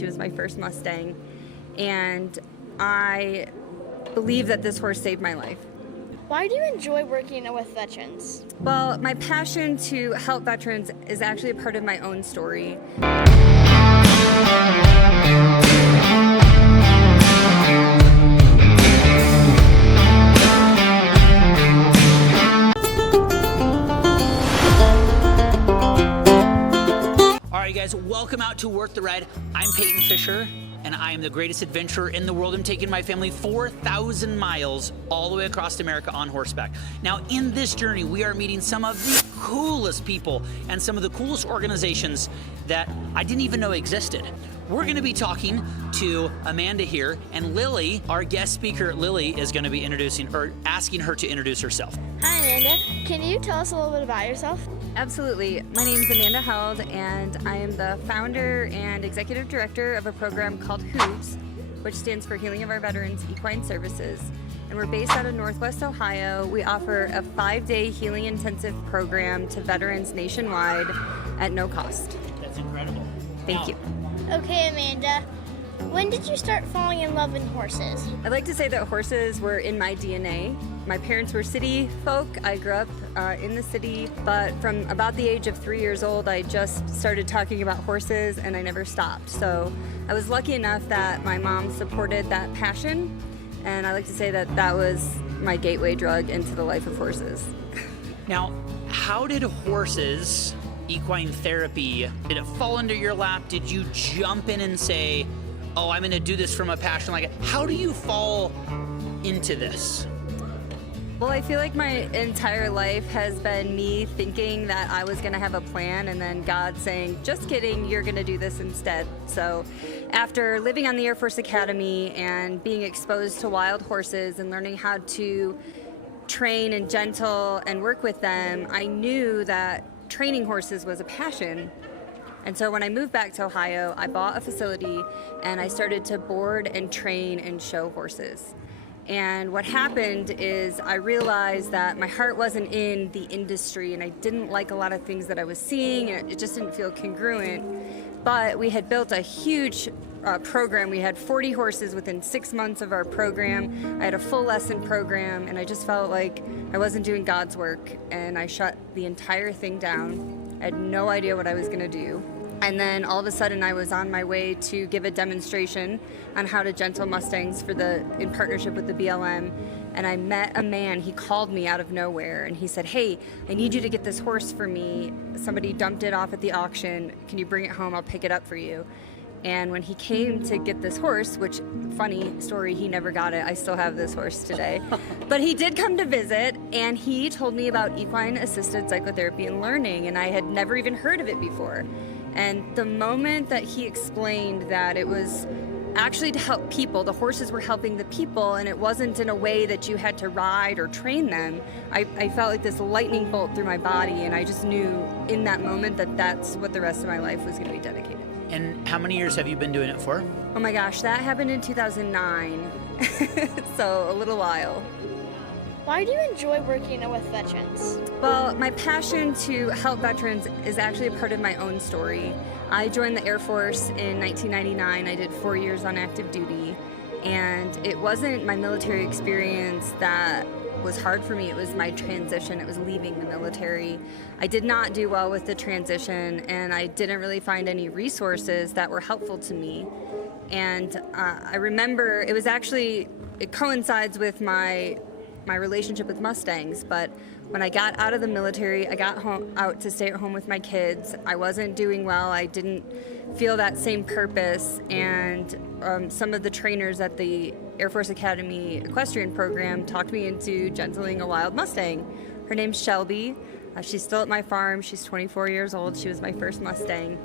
She was my first Mustang, and I believe that this horse saved my life. Why do you enjoy working with veterans? Well, my passion to help veterans is actually a part of my own story. All right, guys, welcome out to Worth the Ride. I'm Peyton Fisher, and I am the greatest adventurer in the world. I'm taking my family 4,000 miles all the way across America on horseback. Now, in this journey, we are meeting some of the coolest people and some of the coolest organizations that I didn't even know existed. We're gonna be talking to Amanda here, and Lily, our guest speaker, Lily, is gonna be asking her to introduce herself. Hi, Amanda. Can you tell us a little bit about yourself? Absolutely. My name is Amanda Held, and I am the founder and executive director of a program called HOOVES, which stands for Healing of Our Veterans Equine Services. And we're based out of Northwest Ohio. We offer a 5-day healing intensive program to veterans nationwide at no cost. That's incredible. Thank you. Okay, Amanda. When did you start falling in love with horses? I'd like to say that horses were in my DNA. My parents were city folk. I grew up in the city, but from about the age of 3 years old, I just started talking about horses and I never stopped. So I was lucky enough that my mom supported that passion, and I like to say that that was my gateway drug into the life of horses. Now, how did horses, equine therapy, did it fall into your lap? Did you jump in and say, oh, I'm gonna do this from a passion? Like, how do you fall into this? Well, I feel like my entire life has been me thinking that I was gonna have a plan, and then God saying, just kidding, you're gonna do this instead. So after living on the Air Force Academy and being exposed to wild horses and learning how to train and gentle and work with them, I knew that training horses was a passion. And so when I moved back to Ohio, I bought a facility and I started to board and train and show horses. And what happened is I realized that my heart wasn't in the industry, and I didn't like a lot of things that I was seeing, and it just didn't feel congruent. But we had built a huge program. We had 40 horses within 6 months of our program. I had a full lesson program, and I just felt like I wasn't doing God's work, and I shut the entire thing down. I had no idea what I was gonna do. And then all of a sudden I was on my way to give a demonstration on how to gentle Mustangs in partnership with the BLM. And I met a man. He called me out of nowhere and he said, hey, I need you to get this horse for me. Somebody dumped it off at the auction. Can you bring it home? I'll pick it up for you. And when he came to get this horse, which, funny story, he never got it. I still have this horse today. But he did come to visit, and he told me about equine-assisted psychotherapy and learning, and I had never even heard of it before. And the moment that he explained that it was actually to help people, the horses were helping the people, and it wasn't in a way that you had to ride or train them, I felt like this lightning bolt through my body, and I just knew in that moment that that's what the rest of my life was going to be dedicated. And how many years have you been doing it for? Oh my gosh, that happened in 2009, so a little while. Why do you enjoy working with veterans? Well, my passion to help veterans is actually a part of my own story. I joined the Air Force in 1999. I did 4 years on active duty, and it wasn't my military experience that was hard for me. It was my transition. It was leaving the military. I did not do well with the transition, and I didn't really find any resources that were helpful to me. And I remember it coincides with my relationship with Mustangs, but when I got out of the military, I got out to stay at home with my kids. I wasn't doing well. I didn't feel that same purpose, and some of the trainers at the Air Force Academy equestrian program talked me into gentling a wild Mustang. Her name's Shelby. She's still at my farm. She's 24 years old. She was my first Mustang,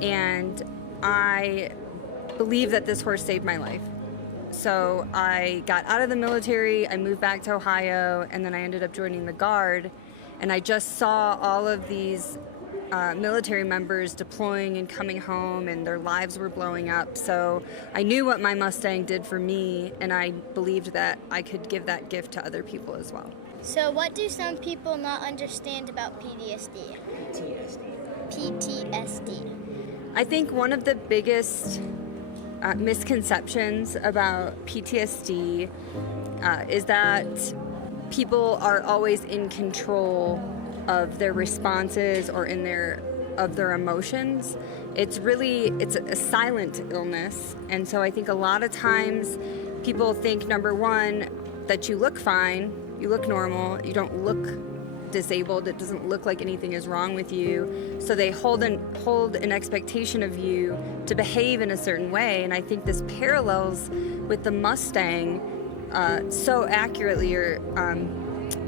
and I believe that this horse saved my life. So I got out of the military, I moved back to Ohio, and then I ended up joining the Guard, and I just saw all of these military members deploying and coming home, and their lives were blowing up. So I knew what my Mustang did for me, and I believed that I could give that gift to other people as well. So what do some people not understand about PTSD? PTSD. I think one of the biggest misconceptions about PTSD is that people are always in control of their responses or of their emotions. It's a silent illness, and so I think a lot of times people think, number one, that you look fine, you look normal, you don't look disabled, it doesn't look like anything is wrong with you, so they hold an expectation of you to behave in a certain way. And I think this parallels with the Mustang so accurately,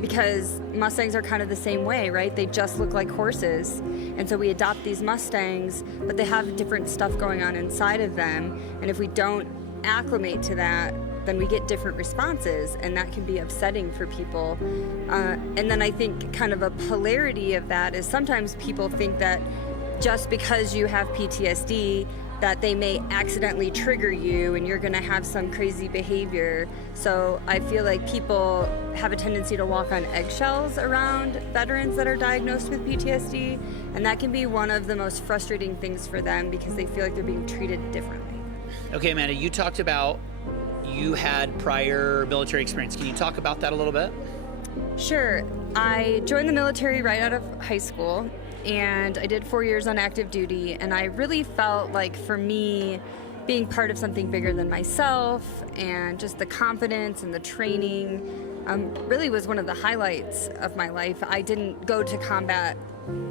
because Mustangs are kind of the same way, right? They just look like horses, and so we adopt these Mustangs, but they have different stuff going on inside of them, and if we don't acclimate to that, then we get different responses, and that can be upsetting for people. And then I think kind of a polarity of that is sometimes people think that just because you have PTSD, that they may accidentally trigger you and you're gonna have some crazy behavior. So I feel like people have a tendency to walk on eggshells around veterans that are diagnosed with PTSD, and that can be one of the most frustrating things for them because they feel like they're being treated differently. Okay, Amanda, you talked about you had prior military experience. Can you talk about that a little bit? Sure. I joined the military right out of high school, and I did 4 years on active duty, and I really felt like, for me, being part of something bigger than myself and just the confidence and the training really was one of the highlights of my life. I didn't go to combat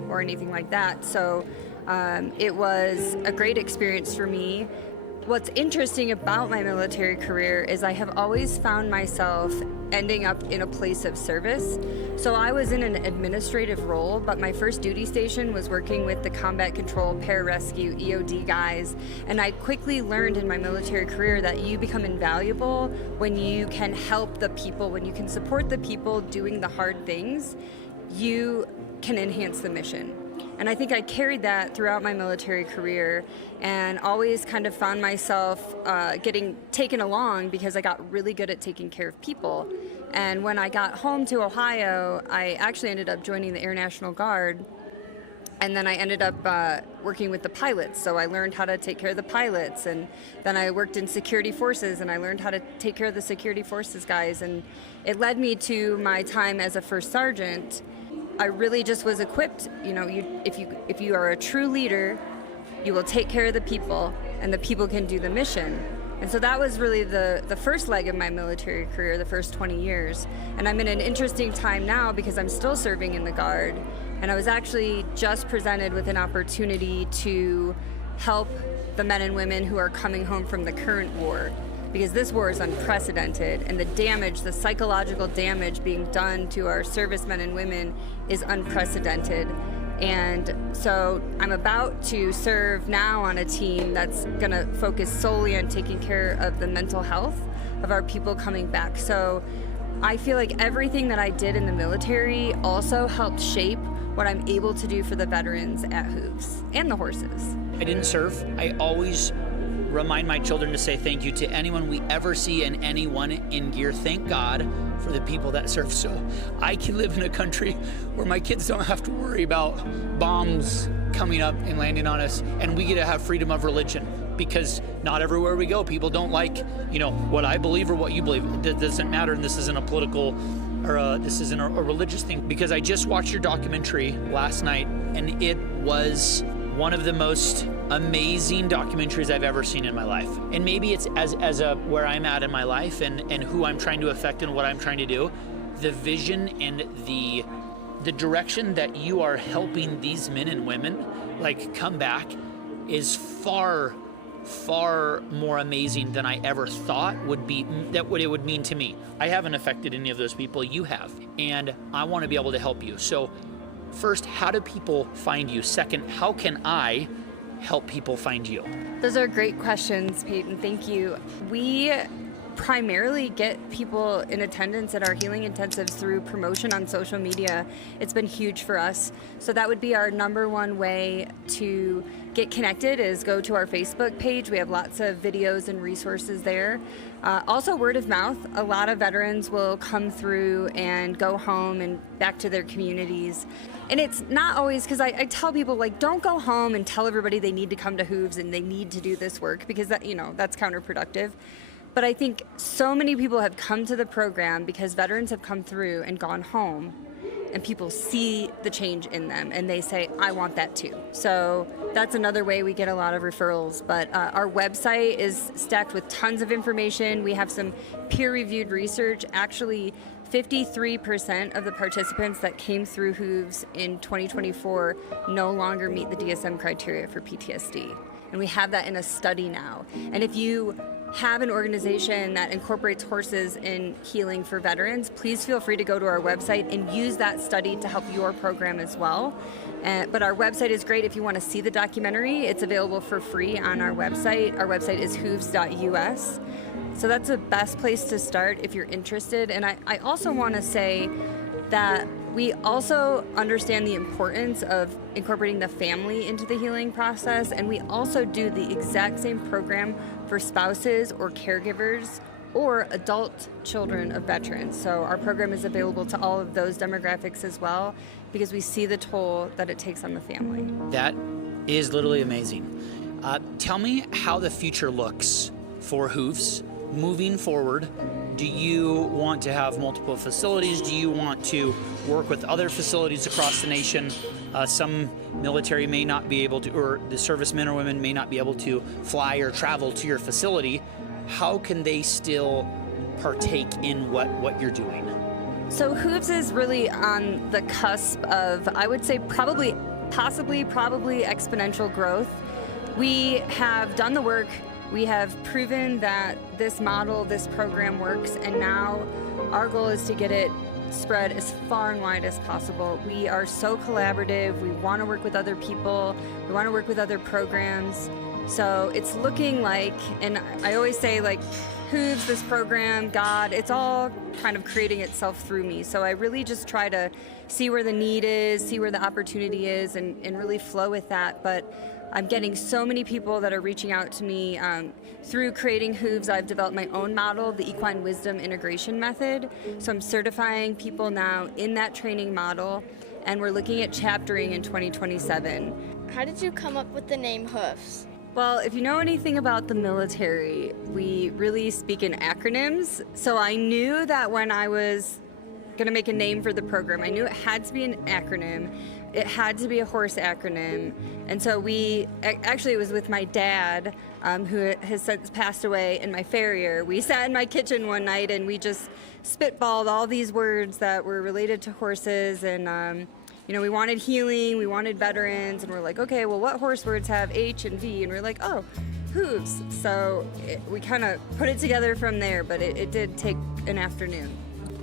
or anything like that, so it was a great experience for me. What's interesting about my military career is I have always found myself ending up in a place of service. So I was in an administrative role, but my first duty station was working with the combat control, pararescue, EOD guys, and I quickly learned in my military career that you become invaluable when you can help the people, when you can support the people doing the hard things, you can enhance the mission. And I think I carried that throughout my military career and always kind of found myself getting taken along because I got really good at taking care of people. And when I got home to Ohio, I actually ended up joining the Air National Guard. And then I ended up working with the pilots. So I learned how to take care of the pilots. And then I worked in security forces, and I learned how to take care of the security forces guys. And it led me to my time as a first sergeant. I really just was equipped, if you are a true leader, you will take care of the people, and the people can do the mission. And so that was really the first leg of my military career, the first 20 years. And I'm in an interesting time now because I'm still serving in the Guard, and I was actually just presented with an opportunity to help the men and women who are coming home from the current war, because this war is unprecedented, and the psychological damage being done to our servicemen and women is unprecedented. And so I'm about to serve now on a team that's gonna focus solely on taking care of the mental health of our people coming back. So I feel like everything that I did in the military also helped shape what I'm able to do for the veterans at HOOVES and the horses. I didn't serve. I always remind my children to say thank you to anyone we ever see and anyone in gear. Thank God for the people that serve. So I can live in a country where my kids don't have to worry about bombs coming up and landing on us, and we get to have freedom of religion, because not everywhere we go people don't like what I believe or what you believe. It doesn't matter, and this isn't a political or this isn't a religious thing, because I just watched your documentary last night, and it was one of the most amazing documentaries I've ever seen in my life. And maybe it's as a where I'm at in my life and who I'm trying to affect and what I'm trying to do, the vision and the direction that you are helping these men and women come back is far more amazing than I ever thought it would mean to me. I haven't affected any of those people, you have, and I want to be able to help you. So first, how do people find you? Second, how can I help people find you? Those are great questions, Peyton. Thank you. We primarily get people in attendance at our healing intensives through promotion on social media. It's been huge for us. So that would be our #1 way to get connected, is go to our Facebook page. We have lots of videos and resources there. Also word of mouth. A lot of veterans will come through and go home and back to their communities. And it's not always, because I tell people, like, don't go home and tell everybody they need to come to Hooves and they need to do this work, because that, you know, that's counterproductive. But I think so many people have come to the program because veterans have come through and gone home, and people see the change in them and they say, I want that too. So that's another way we get a lot of referrals. But our website is stacked with tons of information. We have some peer-reviewed research. Actually, 53% of the participants that came through Hooves in 2024 no longer meet the DSM criteria for PTSD. And we have that in a study now. And if you have an organization that incorporates horses in healing for veterans, please feel free to go to our website and use that study to help your program as well. But our website is great if you want to see the documentary. It's available for free on our website. Our website is hooves.us. So that's the best place to start if you're interested. And I also want to say that we also understand the importance of incorporating the family into the healing process, and we also do the exact same program for spouses or caregivers or adult children of veterans. So our program is available to all of those demographics as well, because we see the toll that it takes on the family. That is literally amazing. Tell me how the future looks for Hooves moving forward. Do you want to have multiple facilities? Do you want to work with other facilities across the nation? Some military may not be able to, or the servicemen or women may not be able to fly or travel to your facility. How can they still partake in what you're doing? So Hooves is really on the cusp of, I would say, probably exponential growth. We have done the work. We have proven that this model, this program works, and now our goal is to get it spread as far and wide as possible. We are so collaborative. We want to work with other people. We want to work with other programs. So it's looking like, and I always say, like, Hooves, this program, God, it's all kind of creating itself through me. So I really just try to see where the need is, see where the opportunity is, and really flow with that. But I'm getting so many people that are reaching out to me. Through creating Hooves, I've developed my own model, the Equine Wisdom Integration Method. So I'm certifying people now in that training model, and we're looking at chaptering in 2027. How did you come up with the name Hooves? Well, if you know anything about the military, we really speak in acronyms. So I knew that when I was going to make a name for the program, I knew it had to be an acronym. It had to be a horse acronym. And so it was with my dad, who has since passed away, and my farrier. We sat in my kitchen one night and we just spitballed all these words that were related to horses. And, we wanted healing, we wanted veterans, and we're like, okay, well, what horse words have H and V? And we're like, oh, Hooves. So we kind of put it together from there, but it did take an afternoon.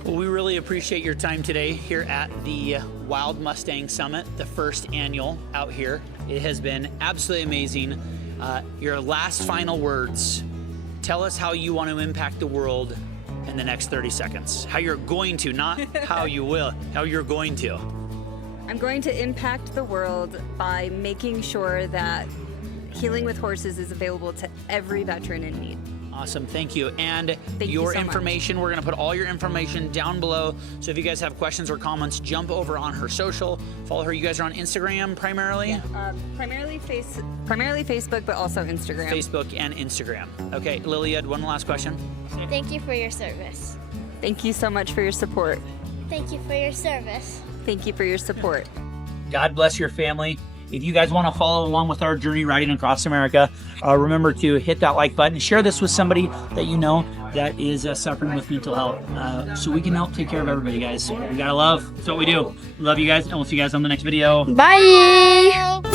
Well, we really appreciate your time today here at the Wild Mustang Summit, the first annual out here. It has been absolutely amazing. Your last final words. Tell us how you want to impact the world in the next 30 seconds. How you're going to, not how you will, how you're going to. I'm going to impact the world by making sure that healing with horses is available to every veteran in need. Awesome, thank you. And Thank your you so information, much. we're gonna put all your information down below. So if you guys have questions or comments, jump over on her social, follow her. You guys are on Instagram primarily? Yeah, primarily Facebook, but also Instagram. Facebook and Instagram. Okay, Lily, you had one last question. Thank you for your service. Thank you so much for your support. Thank you for your service. Thank you for your support. God bless your family. If you guys want to follow along with our journey riding across America, remember to hit that like button. Share this with somebody that you know that is suffering with mental health, so we can help take care of everybody, guys. We gotta love. That's what we do. Love you guys, and we'll see you guys on the next video. Bye!